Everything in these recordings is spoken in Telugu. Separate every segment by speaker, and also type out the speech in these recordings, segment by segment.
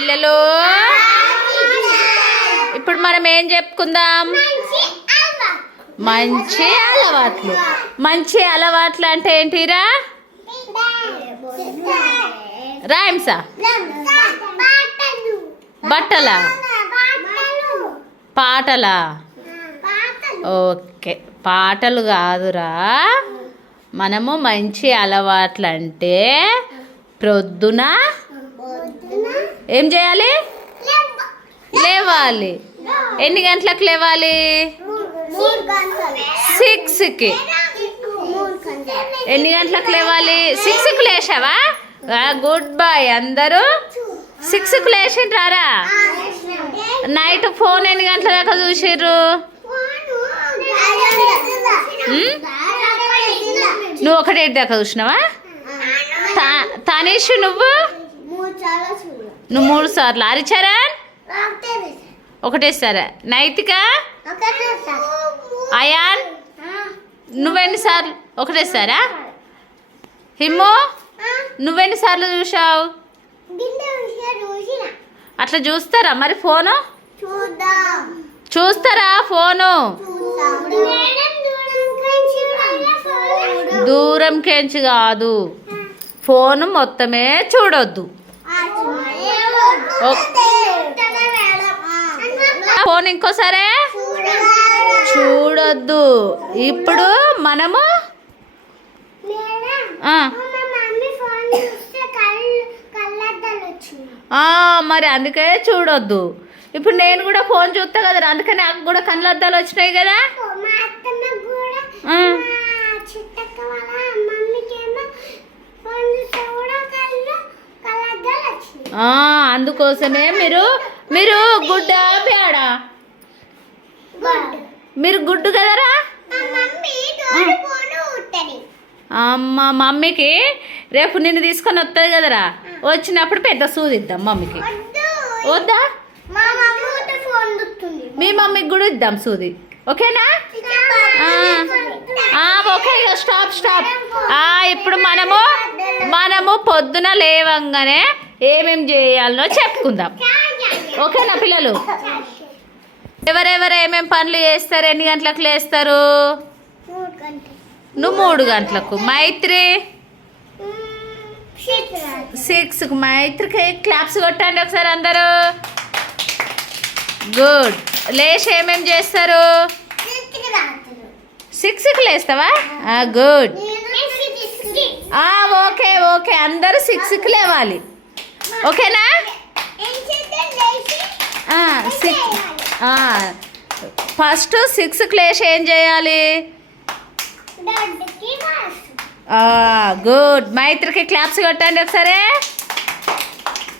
Speaker 1: పిల్లలు? ఇప్పుడు మనం ఏం చెప్పుకుందాం? మంచి అలవాట్లు. మంచి అలవాట్లు అంటే ఏంటిరా? రాయమ్సా బట్టలా? పాటలా? ఓకే. పాటలు కాదురా. మనము మంచి అలవాట్లు అంటే ప్రొద్దున ఏం చేయాలి? లేవాలి. ఎన్ని గంటలకు లేవాలి? సిక్స్కి. ఎన్ని గంటలకు లేవాలి? సిక్స్కి లేచావా? గుడ్ బాయ్ అందరూ. సిక్స్కి లేచిండ్రారా? నైట్ ఫోన్ ఎన్ని గంటల దాకా చూసిర్రు? నువ్వు ఒకటేటి దాకా చూసినావా? తా- తనీష్ నువ్వు? నువ్వు మూడు సార్లు. హరిచరణ్ ఒకటేసారా. నైతిక. అయాన్. నువ్వెన్నిసార్లు ఒకటేసారా? హిమ్ము. నువ్వెన్నిసార్లు చూసావు అట్లా చూస్తారా మరి ఫోను? చూస్తారా ఫోను? దూరం కెంచి కాదు. ఫోను మొత్తమే చూడొద్దు. ఫోన్ ఇంకోసారే. చూడొద్దు. ఇప్పుడు మనము మరి అందుకే చూడొద్దు. ఇప్పుడు నేను కూడా ఫోన్ చూస్తా కదా అందుకే నాకు కూడా కళ్ళద్దాలు వచ్చినాయి కదా. ఆ, అందుకోసమే మీరు మీరు గుడ్డ పేడ మీరు గుడ్డు కదరా? అమ్మ మమ్మీకి రేపు నిన్ను తీసుకొని వస్తుంది కదరా? వచ్చినప్పుడు పెద్ద సూదిద్దాం మమ్మీకి. వద్దా?
Speaker 2: మీ
Speaker 1: మమ్మీకి కూడా ఇద్దాం సూది. ఓకేనా? ఓకే ఇక స్టాప్ స్టాప్. ఇప్పుడు మనము మనము పొద్దున లేవంగానే ఏమేం చేయాలనో చెప్పుకుందాం. ఓకేనా పిల్లలు? ఎవరెవరు ఏమేం పనులు చేస్తారు? ఎన్ని గంటలకు లేస్తారు? నువ్వు మూడు గంటలకు. మైత్రి? సిక్స్కి. మైత్రికి క్లాప్స్ కొట్టండి ఒకసారి అందరూ. గుడ్. లేచి ఏమేం చేస్తారు? సిక్స్కి లేస్తావా? గుడ్. Okay okay. అందరూ సిక్స్కి లేవాలి. ఓకేనా? సిక్స్ ఫస్ట్ సిక్స్ క్లేష్ ఏం చేయాలి? గుడ్. మైత్రికి క్లాప్స్ కొట్టండి ఒకసారి.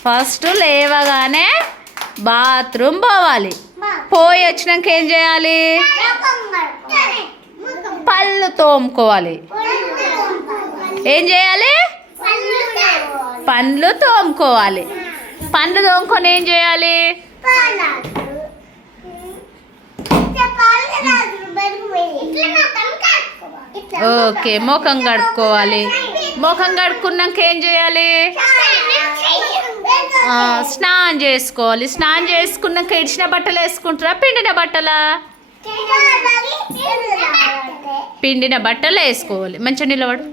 Speaker 1: ఫస్ట్ లేవగానే బాత్రూమ్ పోవాలి. పోయి వచ్చినాక ఏం చేయాలి? పళ్ళు తోముకోవాలి. ఏం చేయాలి? పండ్లు తోముకోవాలి. పండ్లు తోముకొని ఏం చేయాలి? ఓకే ముఖం కడుక్కోవాలి. ముఖం కడుక్కున్నాక ఏం చేయాలి? స్నానం చేసుకోవాలి. స్నానం చేసుకున్నాక ఇడిచిన బట్టలు వేసుకుంటారా? పిండిన బట్టలా? పిండిన బట్టలు వేసుకోవాలి. మంచిగా నిలబడు.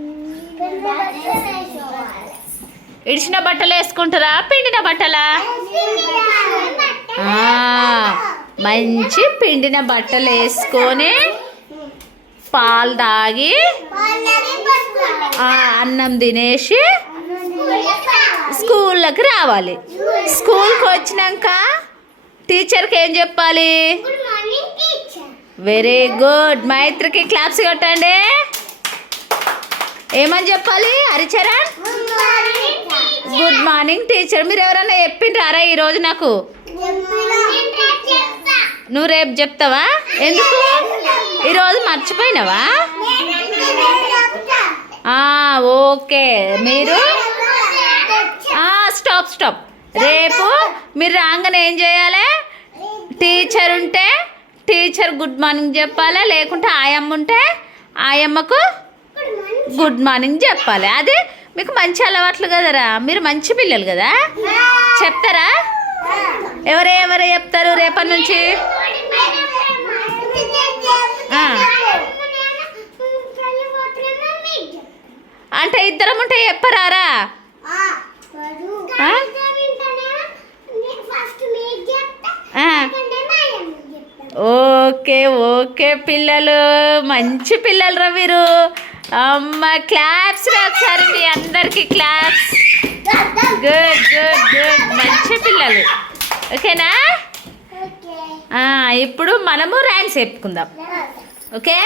Speaker 1: ఇడిచిన బట్టలు వేసుకుంటారా? పిండిన బట్టలా? మంచి పిండిన బట్టలు వేసుకొని పాలు తాగి అన్నం తినేసి స్కూల్లోకి రావాలి. స్కూల్కి వచ్చినాక టీచర్కి ఏం చెప్పాలి? వెరీ గుడ్ మైత్రికి క్లాప్స్ కొట్టండి. ఏమని చెప్పాలి? హరిచరణ్? Good morning teacher. మీరు ఎవరైనా చెప్పిండ్రారా ఈరోజు నాకు? నువ్వు రేపు చెప్తావా? ఎందుకు? ఈరోజు మర్చిపోయినావా? ఆ, ఓకే. మీరు? Stop stop. రేపు మీరు రాగానే ఏం చేయాలి? టీచర్ ఉంటే టీచర్ గుడ్ మార్నింగ్ చెప్పాలి? లేకుంటే ఆయమ్మ ఉంటే ఆయమ్మకు గుడ్ మార్నింగ్ చెప్పాలి? అది మీకు మంచి అలవాట్లు కదరా? మీరు మంచి పిల్లలు కదా? చెప్తారా? ఎవరే ఎవరే చెప్తారు రేపటి నుంచి? అంటే ఇద్దరం ఉంటే చెప్పరారా? ఓకే ఓకే పిల్లలు. మంచి పిల్లలు రా మీరు అమ్మ క్లాప్స్ ఒకసారి మీ అందరికి క్లాప్స్ గుడ్ గుడ్ గుడ్ మంచి పిల్లలు. ఓకేనా? ఇప్పుడు మనము ర్యాంక్స్ చెప్పుకుందాం. ఓకే?